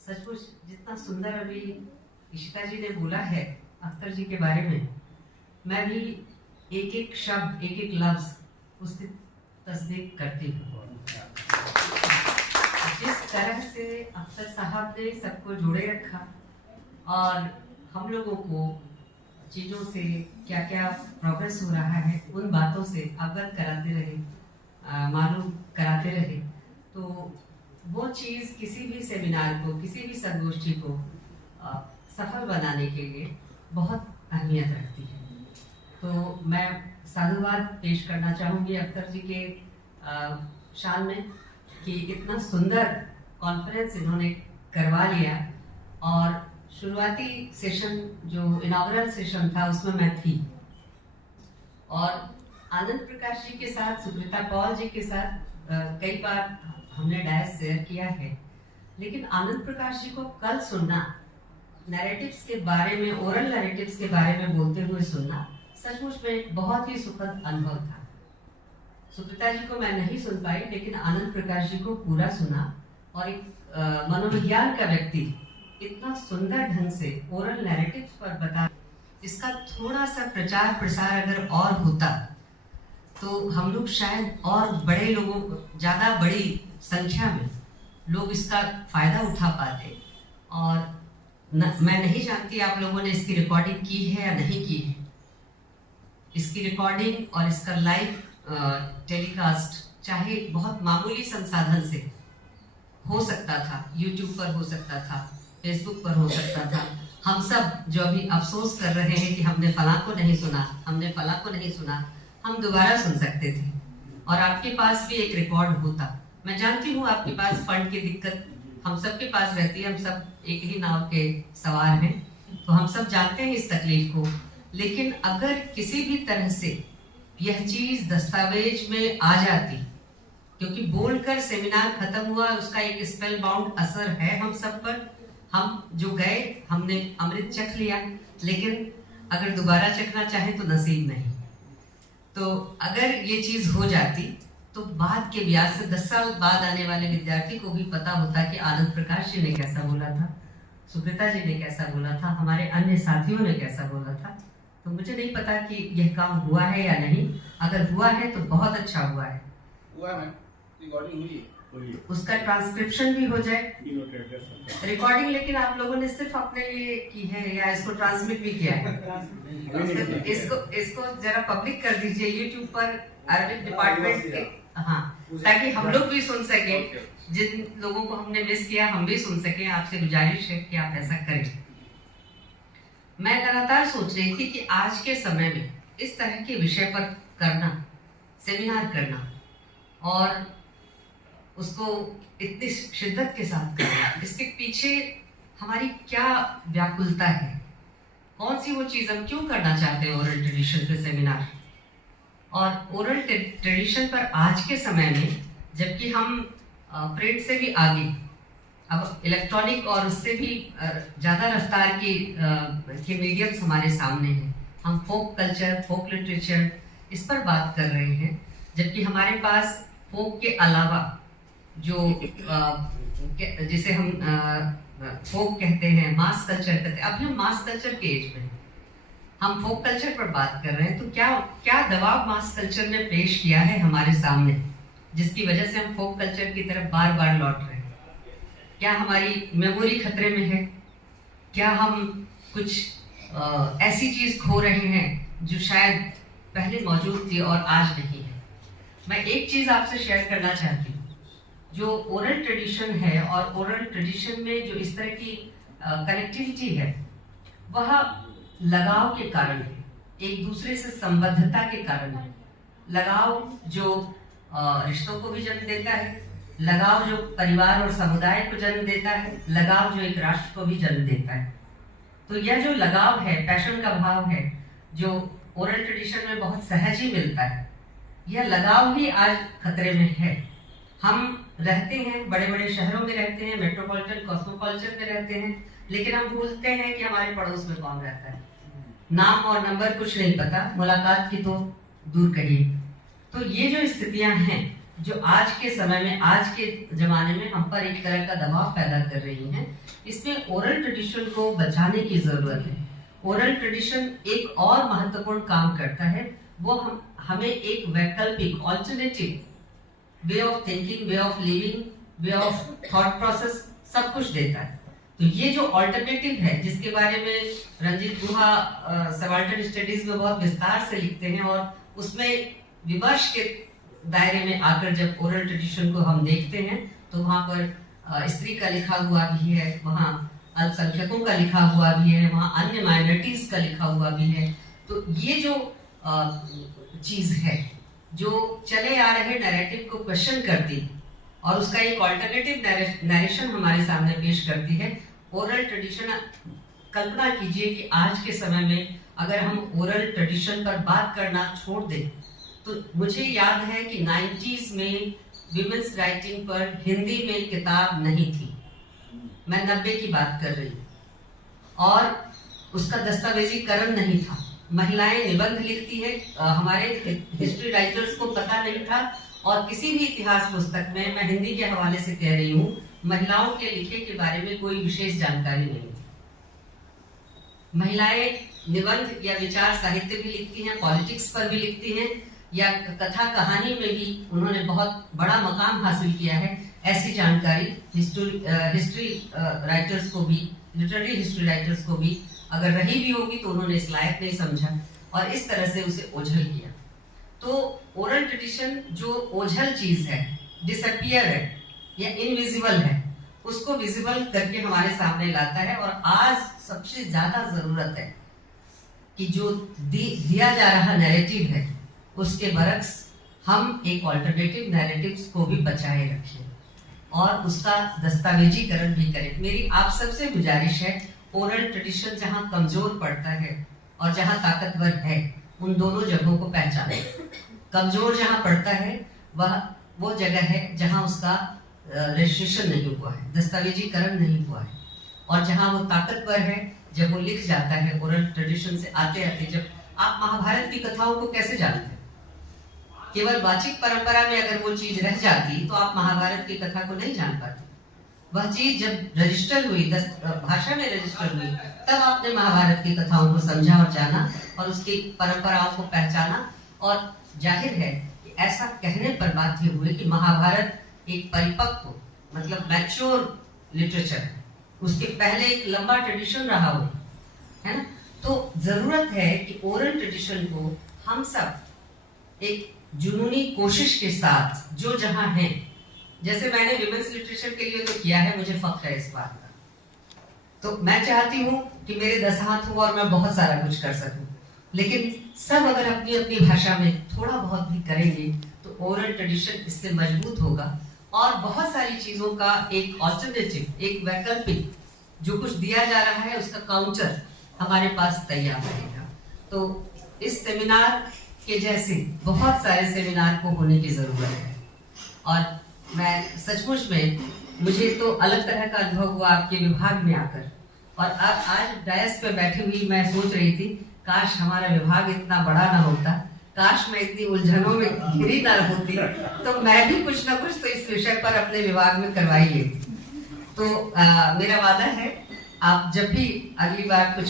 सचमुच जितना सुंदर अभी इशिता जी ने बोला है अख्तर जी के बारे में, मैं भी एक एक शब्द एक एक लफ्ज उसकी तस्दीक करती हूँ। जिस तरह से अख्तर साहब ने सबको जोड़े रखा और हम लोगों को चीज़ों से क्या क्या प्रोग्रेस हो रहा है उन बातों से अवगत कराते रहे, मालूम कराते रहे, तो वो चीज़ किसी भी सेमिनार को, किसी भी संगोष्ठी को सफल बनाने के लिए बहुत अहमियत रखती है। तो मैं साधुवाद पेश करना चाहूँगी अख्तर जी के शान में कि इतना सुंदर कॉन्फ्रेंस इन्होंने करवा लिया। और शुरुआती सेशन जो इनॉग्रल सेशन था उसमें मैं थी और आनंद प्रकाश जी के साथ, सुप्रीता पॉल जी के साथ कई बार हमने डायस शेयर किया है, लेकिन आनंद प्रकाश जी को कल सुनना, नैरेटिव्स के बारे में, ओरल नैरेटिव्स के बारे में बोलते हुए सुनना सचमुच में बहुत ही सुखद अनुभव था। सुप्रीता जी को मैं नहीं सुन पाई, लेकिन आनंद प्रकाश जी को पूरा सुना और एक मनोविज्ञान का व्यक्ति इतना सुंदर ढंग से ओरल नैरेटिव्स पर बता, इसका थोड़ा सा प्रचार प्रसार अगर और होता तो हम लोग शायद और बड़े लोगों को, ज़्यादा बड़ी संख्या में लोग इसका फायदा उठा पाते। और मैं नहीं जानती आप लोगों ने इसकी रिकॉर्डिंग की है या नहीं की है। इसकी रिकॉर्डिंग और इसका लाइव टेलीकास्ट चाहे बहुत मामूली संसाधन से हो सकता था, यूट्यूब पर हो सकता था, फेसबुक पर हो सकता था। हम सब जो अभी अफसोस कर रहे हैं कि हमने फलां को नहीं सुना, हमने फलां को नहीं सुना, हम दोबारा सुन सकते थे और आपके पास भी एक रिकॉर्ड होता। मैं जानती हूँ आपके पास फंड की दिक्कत हम सबके पास रहती है, हम सब एक ही नाव के सवार हैं, तो हम सब जानते हैं इस तकलीफ को। लेकिन अगर किसी भी तरह से यह चीज़ दस्तावेज में आ जाती, क्योंकि बोलकर सेमिनार खत्म हुआ, उसका एक स्पेल बाउंड असर है हम सब पर। हम जो गए हमने अमृत चख लिया, लेकिन अगर दोबारा चखना चाहे तो नसीब नहीं। तो अगर ये चीज़ हो जाती तो बाद के ब्याज से 10 साल बाद आने वाले विद्यार्थी को भी पता होता कि आनंद प्रकाश जी ने कैसा बोला था, सुप्रीता जी ने कैसा बोला था, हमारे अन्य साथियों ने कैसा बोला था। तो मुझे नहीं पता कि यह काम हुआ है या नहीं। अगर हुआ है तो बहुत अच्छा हुआ है, रिकॉर्डिंग हुई है, उसका ट्रांसक्रिप्शन भी हो जाए, रिकॉर्डिंग। लेकिन आप लोगों ने सिर्फ अपने लिए की है या इसको ट्रांसमिट भी किया है? इसको जरा पब्लिक कर दीजिए यूट्यूब पर, अरविंद डिपार्टमेंट के, हाँ, ताकि हम लोग भी सुन सके। जिन लोगों को हमने मिस किया हम भी सुन सके। आपसे गुजारिश है कि आप ऐसा करें। मैं लगातार सोच रही थी कि आज के समय में इस तरह के विषय पर करना, सेमिनार करना और उसको इतनी शिद्दत के साथ करना, इसके पीछे हमारी क्या व्याकुलता है, कौन सी वो चीज़ हम क्यों करना चाहते हैं ओरल ट्रेडिशन पे सेमिनार। और ओरल ट्रेडिशन पर आज के समय में, जबकि हम प्रिंट से भी आगे, अब इलेक्ट्रॉनिक और उससे भी ज़्यादा रफ्तार के मीडियम्स हमारे सामने हैं, हम फोक कल्चर, फोक लिटरेचर इस पर बात कर रहे हैं, जबकि हमारे पास फोक के अलावा जो जिसे हम फोक कहते हैं, मास कल्चर कहते हैं, अभी हम मास कल्चर के एज में, हम फोक कल्चर पर बात कर रहे हैं। तो क्या क्या दबाव मास कल्चर ने पेश किया है हमारे सामने, जिसकी वजह से हम फोक कल्चर की तरफ बार बार लौट रहे हैं? क्या हमारी मेमोरी खतरे में है? क्या हम कुछ ऐसी चीज़ खो रहे हैं जो शायद पहले मौजूद थी और आज नहीं है? मैं एक चीज़ आपसे शेयर करना चाहती हूँ। जो ओरल ट्रेडिशन है और ओरल ट्रेडिशन में जो इस तरह की कनेक्टिविटी है, वह लगाव के कारण है, एक दूसरे से संबद्धता के कारण है। लगाव जो रिश्तों को भी जन्म देता है, लगाव जो परिवार और समुदाय को जन्म देता है, लगाव जो एक राष्ट्र को भी जन्म देता है। तो यह जो लगाव है, पैशन का भाव है, जो ओरल ट्रेडिशन में बहुत सहज ही मिलता है, यह लगाव ही आज खतरे में है। हम रहते हैं बड़े बड़े शहरों में, रहते हैं मेट्रोपॉलिटन कॉस्मोपॉलिटन में रहते हैं, लेकिन हम भूलते हैं कि हमारे पड़ोस में कौन रहता है। नाम और नंबर कुछ नहीं पता, मुलाकात की तो दूर करिए। तो ये जो स्थितियां हैं जो आज के समय में, आज के जमाने में हम पर एक तरह का दबाव पैदा कर रही हैं। इसमें ओरल ट्रेडिशन को बचाने की जरूरत है। ओरल ट्रेडिशन एक और महत्वपूर्ण काम करता है, वो हमें एक वैकल्पिक alternative way of thinking, way of living, way of thought process सब कुछ देता है। तो ये जो ऑल्टरनेटिव है, जिसके बारे में रंजीत गुहा सबाल्टर्न स्टडीज में बहुत विस्तार से लिखते हैं, और उसमें विमर्श के दायरे में आकर जब ओरल ट्रेडिशन को हम देखते हैं तो वहाँ पर स्त्री का लिखा हुआ भी है, वहाँ अल्पसंख्यकों का लिखा हुआ भी है, वहाँ अन्य माइनॉरिटीज का लिखा हुआ भी है। तो ये जो चीज है जो चले आ रहे नैरेटिव को क्वेश्चन करती और उसका एक ऑल्टरनेटिव नरेशन हमारे सामने पेश करती है। ओरल ट्रेडिशन, कल्पना कीजिए कि आज के समय में अगर हम ओरल ट्रेडिशन पर बात करना छोड़ दें, तो मुझे याद है कि 90s में विमेंस राइटिंग पर हिंदी में किताब नहीं थी। मैं 90 की बात कर रही हूँ, और उसका दस्तावेजीकरण नहीं था। महिलाएं निबंध लिखती है, हमारे हिस्ट्री राइटर्स को पता नहीं था, और किसी भी इतिहास पुस्तक में, मैं हिंदी के हवाले से कह रही हूँ, महिलाओं के लिखे के बारे में कोई विशेष जानकारी नहीं थी। महिलाएं निबंध या विचार साहित्य भी लिखती हैं, पॉलिटिक्स पर भी लिखती हैं, या कथा कहानी में भी उन्होंने बहुत बड़ा मकाम हासिल किया है। ऐसी जानकारी हिस्ट्री राइटर्स को भी, लिटरेरी हिस्ट्री राइटर्स को भी अगर रही भी होगी तो उन्होंने इस लायक नहीं समझा, और इस तरह से उसे ओझल किया। तो ओरल ट्रेडिशन जो ओझल चीज है, डिसअपियर है या इनविजिबल है, उसको विजिबल करके हमारे सामने लाता है। और आज सबसे ज्यादा जरूरत है कि जो दिया जा रहा नैरेटिव है उसके बरक्स हम एक ऑल्टरनेटिव नैरेटिव्स को भी बचाए रखें और उसका दस्तावेजीकरण भी करें। मेरी आप सबसे गुजारिश है, ओरल ट्रेडिशन जहां कमजोर पड़ता है और जहां ताकतवर है, उन दोनों जगहों को पहचानें। कमजोर जहां पड़ता है वह वो जगह है जहां उसका रजिस्ट्रेशन नहीं हुआ है, दस्तावेजीकरण नहीं हुआ है, और जहां वो ताकतवर है जब वो लिख जाता है। ओरल ट्रेडिशन से आते आते, जब आप महाभारत की कथाओं को कैसे जानते हैं? केवल वाचिक परंपरा में अगर वो चीज रह जाती तो आप महाभारत की कथा को नहीं जान पाते। वह चीज जब रजिस्टर हुई, भाषा में रजिस्टर हुई, तब आपने महाभारत की कथाओं को समझा और जाना और उसकी परंपराओं को पहचाना। और जाहिर है कि ऐसा कहने पर बात ये हुई कि महाभारत एक परिपक्व, मतलब मैच्योर लिटरेचर है। उसके पहले एक लंबा ट्रेडिशन रहा हो, है ना। तो जरूरत है कि ओरल ट्रेडिशन को हम सब एक जुनूनी कोशिश के साथ जो जहां है, जैसे मैंने विमेंस लिटरेचर के लिए तो किया है, मुझे फख्र है इस बात का। तो मैं चाहती हूँ कि मेरे 10 हाथ हो और मैं बहुत सारा कुछ कर सकूं, लेकिन सब अगर अपनी अपनी भाषा में थोड़ा बहुत भी करेंगे तो ओरल ट्रेडिशन इससे मजबूत होगा और बहुत सारी चीजों का एक ऑल्टरनेटिव, एक वैकल्पिक, जो कुछ दिया जा रहा है उसका काउंटर हमारे पास तैयार रहेगा। तो इस सेमिनार के जैसे बहुत सारे सेमिनार को होने की जरूरत है। और मैं सचमुच में, मुझे तो अलग तरह का अनुभव हुआ आपके विभाग में आकर, और अब आज डायस पे बैठी हुई मैं सोच रही थी, काश हमारा विभाग इतना बड़ा ना होता, काश मैं इतनी उलझनों में घिरी ना होती, तो मैं भी कुछ ना कुछ तो इस विषय पर अपने विभाग में करवाई लेती। तो मेरा वादा है, आप जब भी अगली बार कुछ